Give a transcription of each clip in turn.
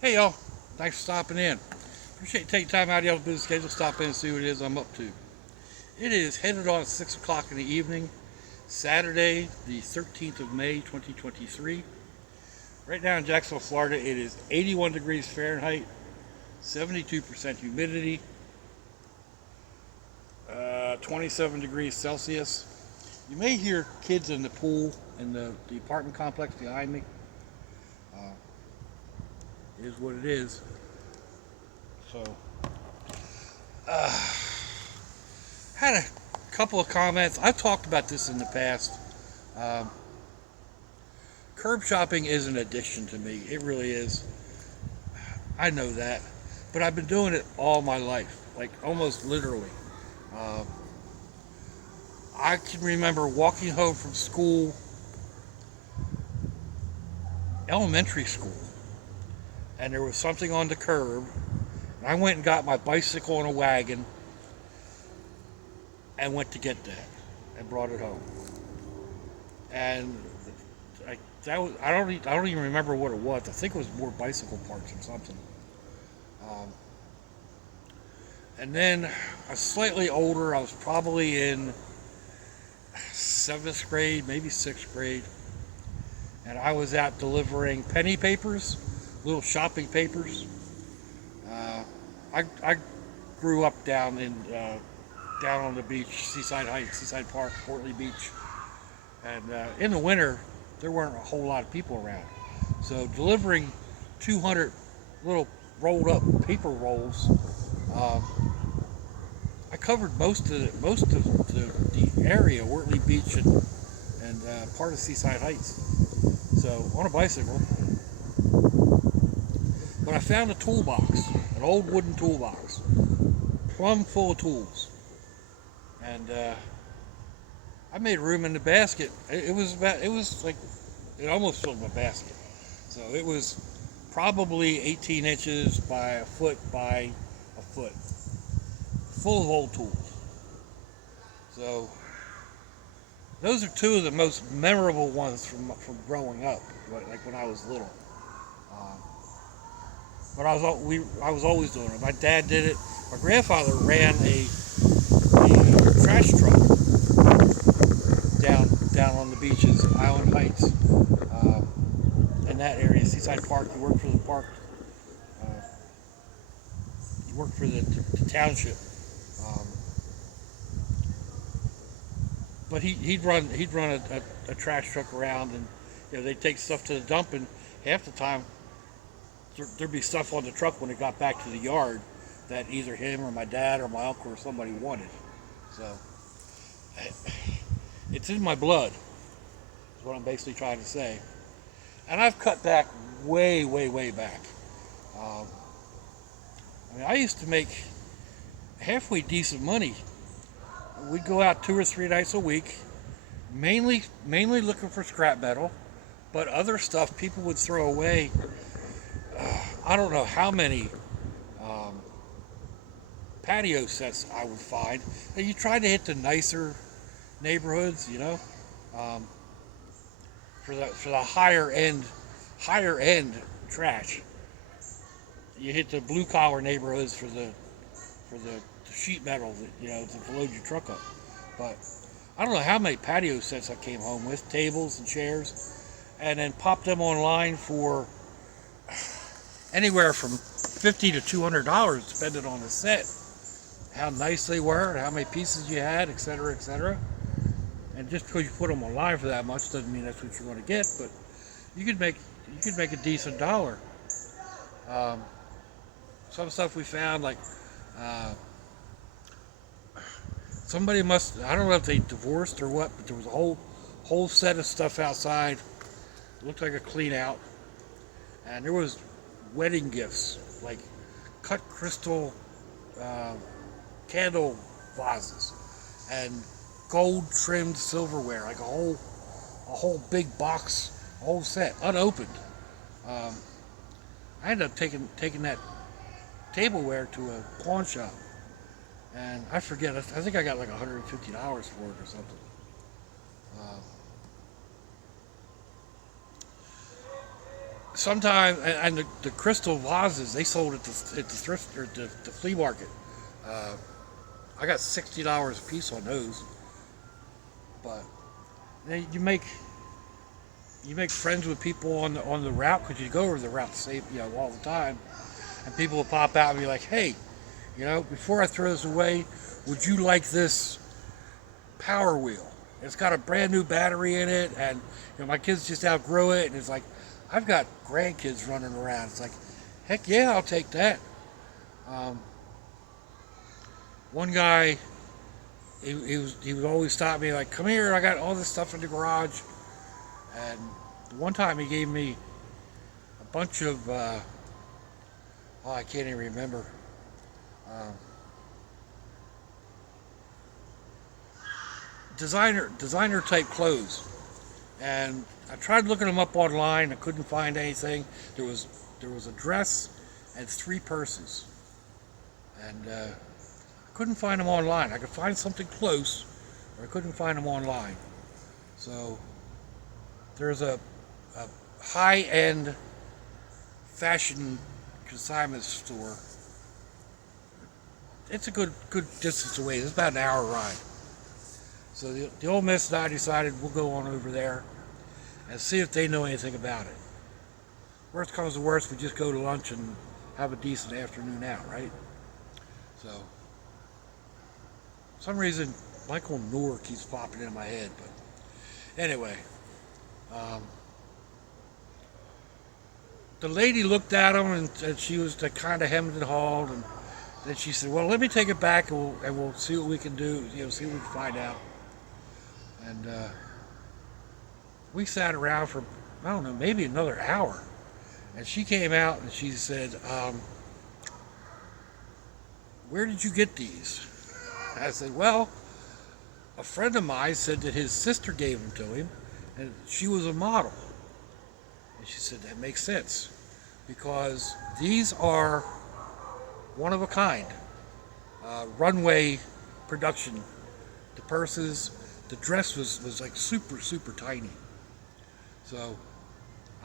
Hey y'all, thanks for stopping in. Appreciate you taking time out of y'all's busy schedule to stop in and see what it is I'm up to. It is headed on 6 o'clock in the evening, Saturday, the 13th of May, 2023. Right now in Jacksonville, Florida, it is 81 degrees Fahrenheit, 72% humidity, 27 degrees Celsius. You may hear kids in the pool in the apartment complex behind me. Uh, it is what it is. So, uh, had a couple of comments. I've talked about this in the past. Um, Curb shopping is an addiction to me. It really is. I know that. But I've been doing it all my life, like almost literally. Uh, I can remember walking home from school, elementary school, and there was something on the curb. And I went and got my bicycle and a wagon and went to get that and brought it home. And I don't even remember what it was. I think it was more bicycle parts or something. Um, and then I was slightly older. I was probably in seventh grade, maybe sixth grade, and I was out delivering penny papers, little shopping papers. Uh, I grew up down on the beach, Seaside Heights, Seaside Park, Portly Beach, and in the winter there weren't a whole lot of people around. So delivering 200 little rolled up paper rolls, um, I covered most of the area, Wortley Beach and part of Seaside Heights. So on a bicycle, but I found a toolbox, an old wooden toolbox, plumb full of tools, and I made room in the basket. It was like it almost filled my basket. So it was probably 18 inches by a foot, full of old tools. So those are two of the most memorable ones from growing up, like when I was little. Um, but I was always doing it. My dad did it. My grandfather ran a trash truck down on the beaches, Island Heights, uh, in that area, Seaside Park. He worked for the park. Uh, he worked for the township. Um, but he'd run a trash truck around, and they'd take stuff to the dump, and half the time there'd be stuff on the truck when it got back to the yard that either him or my dad or my uncle or somebody wanted. So it's in my blood, is what I'm basically trying to say. And I've cut back way, way, way back. Um, I mean, I used to make halfway decent money. We'd go out 2 or 3 nights a week, mainly looking for scrap metal, but other stuff people would throw away. I don't know how many um, patio sets I would find. And you try to hit the nicer neighborhoods, um, for the higher end trash. You hit the blue collar neighborhoods for the sheet metal that to load your truck up. But I don't know how many patio sets I came home with, tables and chairs, and then popped them online for anywhere from $50 to $200, depending on the set, how nice they were, and how many pieces you had, etc., etc. And just because you put them online for that much doesn't mean that's what you're going to get. But you could make you could make a decent dollar. Um, some stuff we found, like uh, somebody must, I don't know if they divorced or what, but there was a whole set of stuff outside. It looked like a clean out, and there was wedding gifts, like cut crystal uh, candle vases and gold trimmed silverware, like a whole big box, a whole set, unopened. Um, I ended up taking that tableware to a pawn shop, and I forget. I think I got like $150 for it or something. Um, sometimes, and the crystal vases they sold at the thrift or the flea market. Uh, I got $60 a piece on those, but you make friends with people on the route because you go over the route safe, all the time, and people will pop out and be like, "Hey, before I throw this away, would you like this Power Wheel? It's got a brand new battery in it, and my kids just outgrow it, and it's like I've got grandkids running around. It's like, heck yeah, I'll take that." Um, One guy, he would always stop me like, "Come here, I got all this stuff in the garage." And one time he gave me a bunch of, oh, I can't even remember, um, designer type clothes. And I tried looking them up online. I couldn't find anything. There was a dress and 3 purses, and I couldn't find them online. I could find something close, but I couldn't find them online. So there's a high-end fashion consignment store. It's a good distance away. It's about an hour ride. So the old miss and I decided we'll go on over there and see if they know anything about it. Worst comes to worst, we just go to lunch and have a decent afternoon out, right? So, for some reason, Michael Noor keeps popping in my head, but anyway. Um, the lady looked at him and she was kind of hemmed and hawed, and then she said, "Well, let me take it back and we'll see what we can do, see what we can find out." And we sat around for, I don't know, maybe another hour. And she came out and she said, "Where did you get these?" I said, "Well, a friend of mine said that his sister gave them to him, and she was a model." And she said, "That makes sense, because these are one of a kind, runway production. The purses, the dress was like super, super tiny." So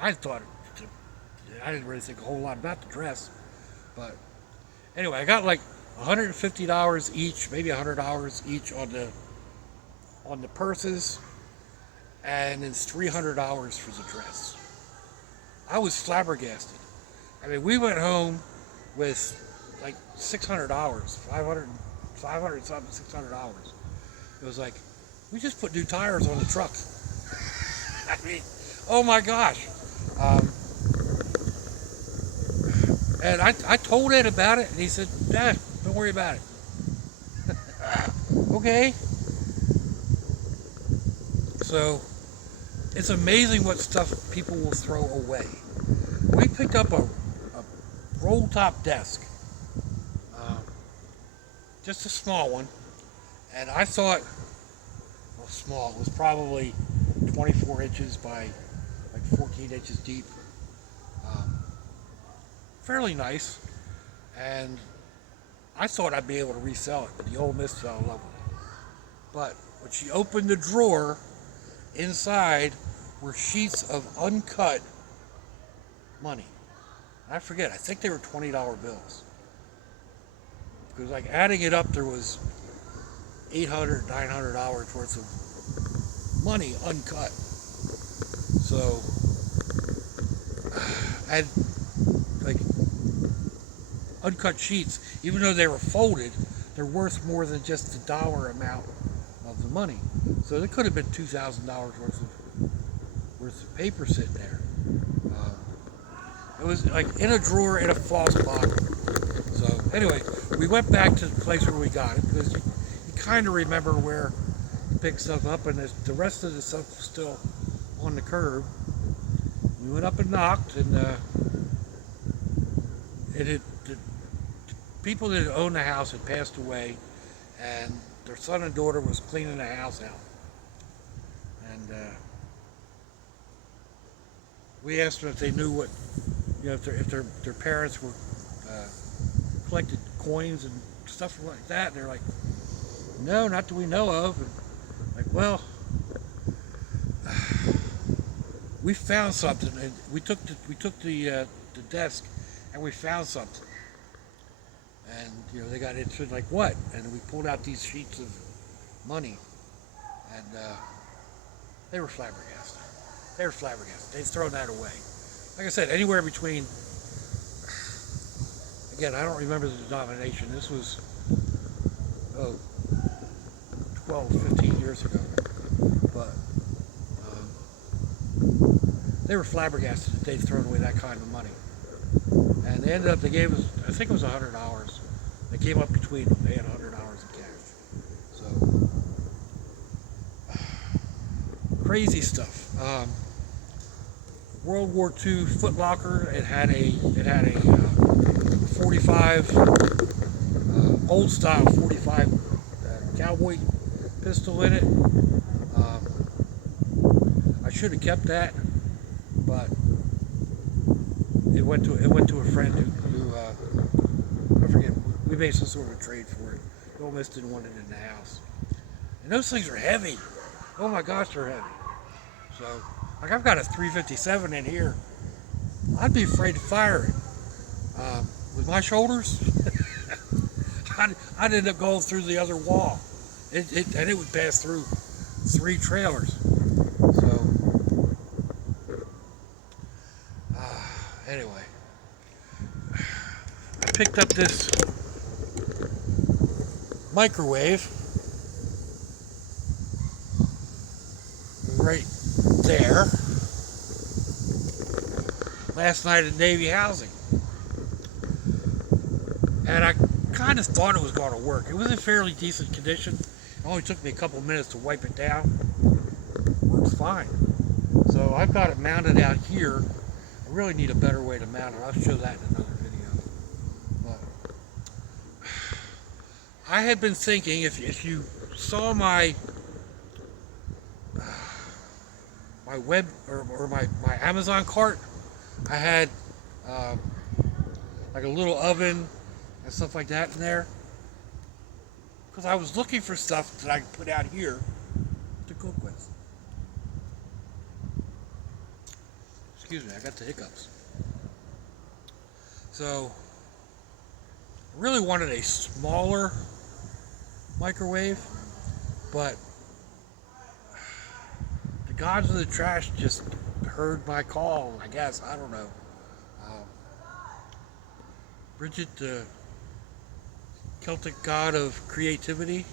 I thought, I didn't really think a whole lot about the dress. But anyway, I got like $150 each, maybe $100 each on the purses, and it's $300 for the dress. I was flabbergasted. I mean, we went home with like $600, 500 something, $600. It was like, we just put new tires on the truck. I mean, oh my gosh. And I told Ed about it, and he said, "Nah, don't worry about it." Okay. So, it's amazing what stuff people will throw away. We picked up a roll top desk, just a small one, and I thought, well, small, it was probably 24 inches by like 14 inches deep. Fairly nice, and I thought I'd be able to resell it, but the old miss fell in love with it. But when she opened the drawer, inside were sheets of uncut money. I forget, I think they were $20 bills. Because like adding it up, there was $800, $900 worth of money uncut. So, and like uncut sheets, even though they were folded, they're worth more than just the dollar amount of the money. So there could have been $2,000 worth of paper sitting there. It was like in a drawer in a false bottom. So anyway, we went back to the place where we got it, because you kind of remember where you picked stuff up, and the rest of the stuff was still on the curb. We went up and knocked, and the people that owned the house had passed away, and their son and daughter was cleaning the house out. And we asked them if they knew what, if their parents were collected coins and stuff like that. And they're like, "No, not that we know of." And like, well, we found something, and we took the desk, and we found something. And they got interested, like what? And we pulled out these sheets of money, and they were flabbergasted. They were flabbergasted. They'd thrown that away. Like I said, anywhere between. Again, I don't remember the denomination. This was 12, 15 years ago. But they were flabbergasted that they'd thrown away that kind of money. And they ended up, they gave us, I think it was $100. They came up between them. They had $100 in cash. So, crazy stuff. World War II Foot Locker. It had a 45 old style 45 cowboy pistol in it. I should have kept that, but it went to a friend who I forget. We made some sort of a trade for it. He almost didn't want it in the house. And those things are heavy. Oh my gosh, they're heavy. So, like I've got a 357 in here. I'd be afraid to fire it. With my shoulders, I'd end up going through the other wall. And it would pass through 3 trailers. So, anyway, I picked up this microwave right there last night at Navy Housing. And I kind of thought it was going to work. It was in fairly decent condition. It only took me a couple minutes to wipe it down. It works fine. So I've got it mounted out here. I really need a better way to mount it. I'll show that in another video. But I had been thinking, if you saw my web or my Amazon cart, I had like a little oven and stuff like that in there, because I was looking for stuff that I could put out here to cook with. Excuse me, I got the hiccups. So I really wanted a smaller microwave, but the gods of the trash just heard my call, I guess. I don't know. Bridget, the Celtic god of creativity,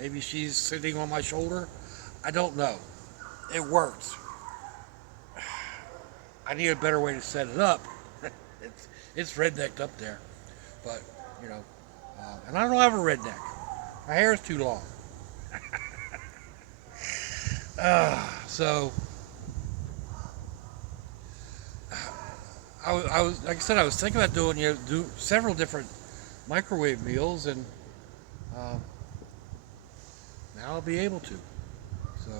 maybe she's sitting on my shoulder. I don't know. It works. I need a better way to set it up. It's rednecked up there, but and I don't have a redneck. My hair is too long. So I was, like I said, I was thinking about do several different microwave meals, and now I'll be able to. So,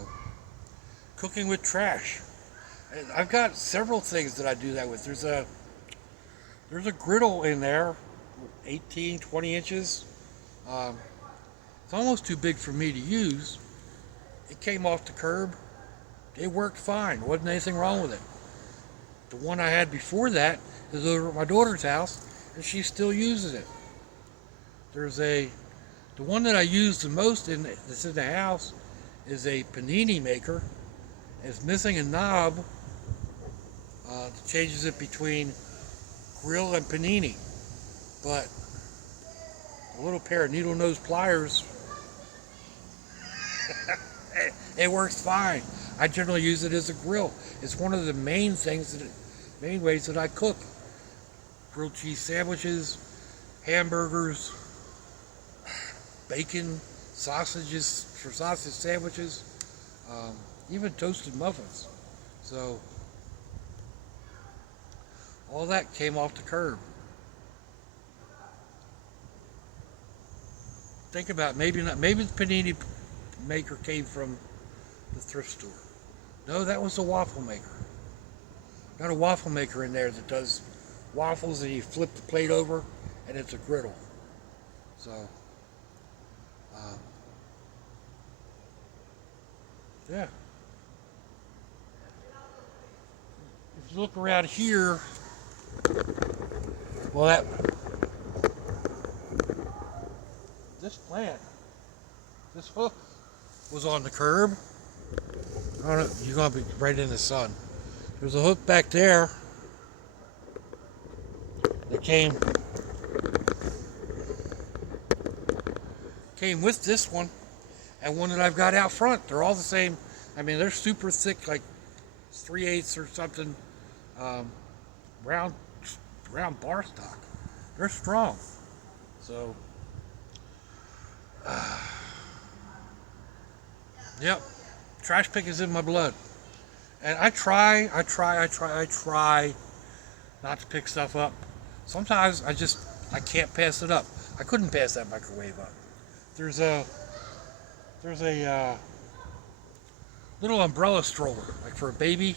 cooking with trash. And I've got several things that I do that with. There's a griddle in there, 18, 20 inches. It's almost too big for me to use. It came off the curb. It worked fine. Wasn't anything wrong with it. The one I had before that is over at my daughter's house, and she still uses it. The one that I use the most that's in the house is a panini maker. It's missing a knob that changes it between grill and panini. But a little pair of needle nose pliers, it works fine. I generally use it as a grill. It's one of the main ways that I cook. Grilled cheese sandwiches, hamburgers, bacon, sausages for sausage sandwiches, even toasted muffins. So all that came off the curb. Think about maybe the panini maker came from the thrift store. No, that was a waffle maker. Got a waffle maker in there that does waffles, and you flip the plate over and it's a griddle. So yeah. you look around here, well, this plant, this hook was on the curb. I don't know, you're gonna be right in the sun. There's a hook back there that came with this one and one that I've got out front. They're all the same. I mean, they're super thick, like 3/8 or something, round bar stock. They're strong. So, yep, trash pick is in my blood. And I try not to pick stuff up. Sometimes I can't pass it up. I couldn't pass that microwave up. There's a little umbrella stroller, like for a baby.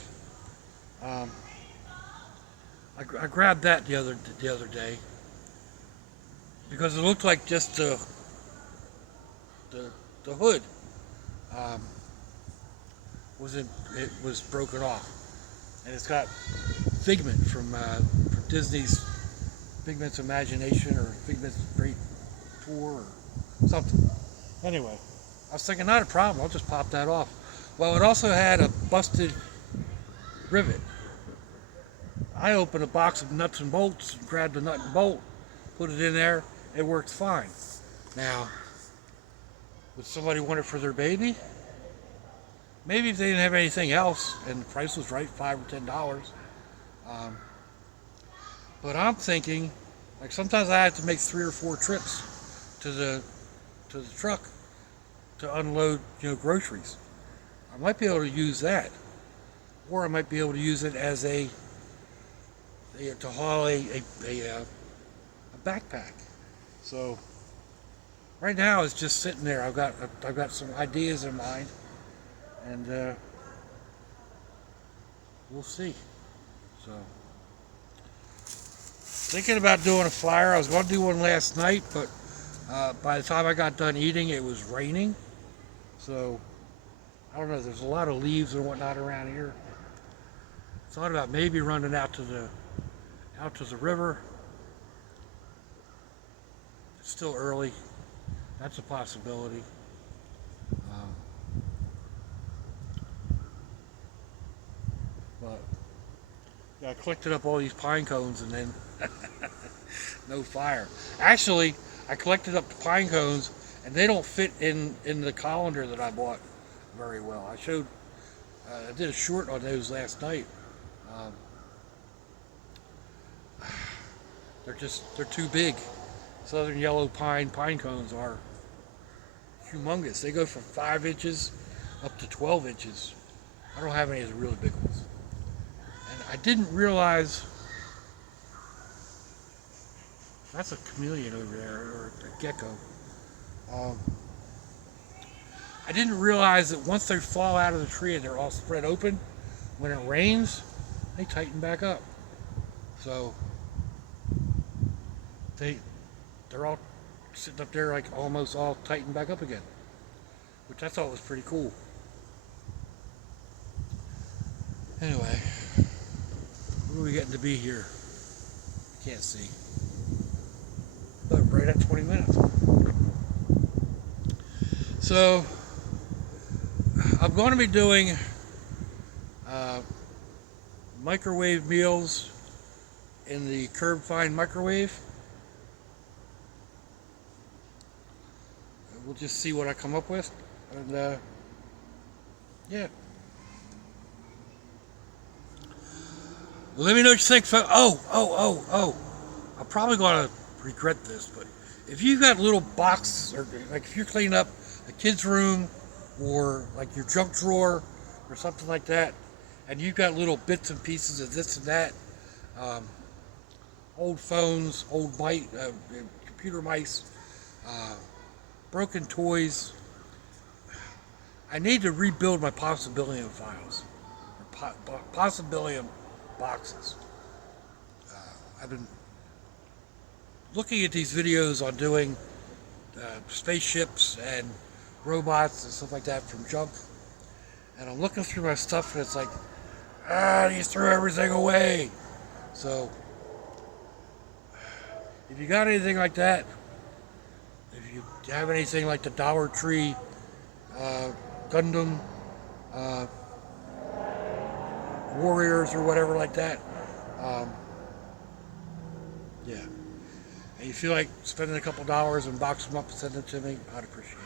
I grabbed that the other day because it looked like just the hood it was broken off, and it's got Figment from Disney's Figment's Imagination or Figment's Great Tour or something. Anyway, I was thinking, not a problem, I'll just pop that off. Well, it also had a busted rivet. I opened a box of nuts and bolts, grabbed the nut and bolt, put it in there, it works fine. Now, would somebody want it for their baby? Maybe if they didn't have anything else and the price was right, $5 or $10. But I'm thinking, like sometimes I have to make 3 or 4 trips to the truck to unload, groceries. I might be able to use that, or I might be able to use it as to haul a backpack. So right now it's just sitting there. I've got some ideas in mind, and we'll see. So thinking about doing a flyer. I was going to do one last night, but by the time I got done eating, it was raining. So I don't know. There's a lot of leaves and whatnot around here. Thought about maybe running out to the river. It's still early. That's a possibility. But yeah, I collected up all these pine cones and then no fire. Actually, I collected up the pine cones and they don't fit in the colander that I bought very well. I did a short on those last night. They're too big. Southern yellow pine cones are humongous. They go from 5 inches up to 12 inches. I don't have any of the really big ones. And I didn't realize, that's a chameleon over there, or a gecko. I didn't realize that once they fall out of the tree and they're all spread open, when it rains, they tighten back up. So they're all sitting up there like almost all tightened back up again, which I thought was pretty cool. Anyway, what are we getting to be here? Can't see. But right at 20 minutes. So I'm going to be doing microwave meals in the Curb Fine microwave. We'll just see what I come up with, and yeah. Let me know what you think. Oh! I'm probably gonna regret this, but if you've got little boxes, or like if you're cleaning up a kid's room, or like your junk drawer, or something like that, and you've got little bits and pieces of this and that, old phones, old computer mice, broken toys. I need to rebuild my Possibilium files, or Possibilium boxes. I've been looking at these videos on doing spaceships and robots and stuff like that from junk, and I'm looking through my stuff and it's like, He threw everything away. So, if you got anything like that, if you have anything like the Dollar Tree Gundam uh, Warriors or whatever like that, um, yeah, and you feel like spending a couple dollars and box them up and send them to me, I'd appreciate it.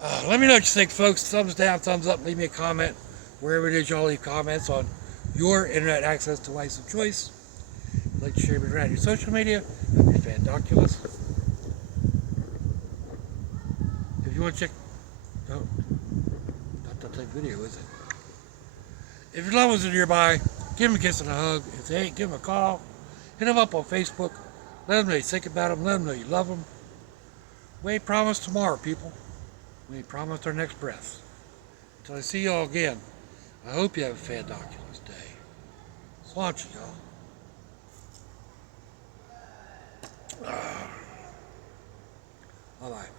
But let me know what you think, folks. Thumbs down, thumbs up. Leave me a comment wherever it is y'all leave comments on your internet access device of choice. If you'd like to share it around your social media, that'd be fandoculous. If you want to check, no, not that type video, is it? If your loved ones are nearby, give them a kiss and a hug. If they ain't, give them a call. Hit them up on Facebook. Let them know you think about them. Let them know you love them. We ain't promised tomorrow, people. We ain't promised our next breath. Until I see y'all again, I hope you have a fandoculous day. Sláinte, y'all. Bye-bye.